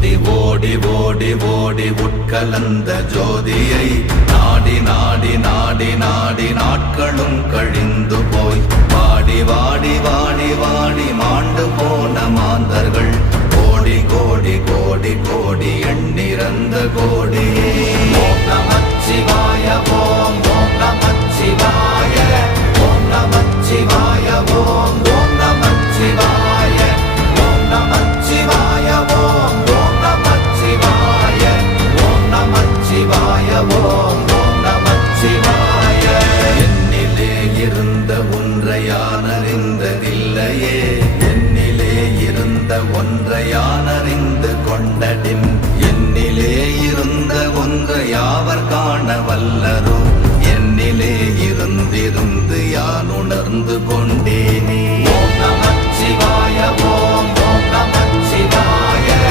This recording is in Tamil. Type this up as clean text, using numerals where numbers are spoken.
ஓடி ஓடி ஓடி ஓடி உட்கலந்த ஜோதியை நாடி நாடி நாடி நாடி நாட்களும் கழிந்து போய் வாடி வாடி வாடி வாடி மாண்டு போன மாந்தர்கள் கோடி கோடி கோடி கோடி எண்ணிறந்த கோடியே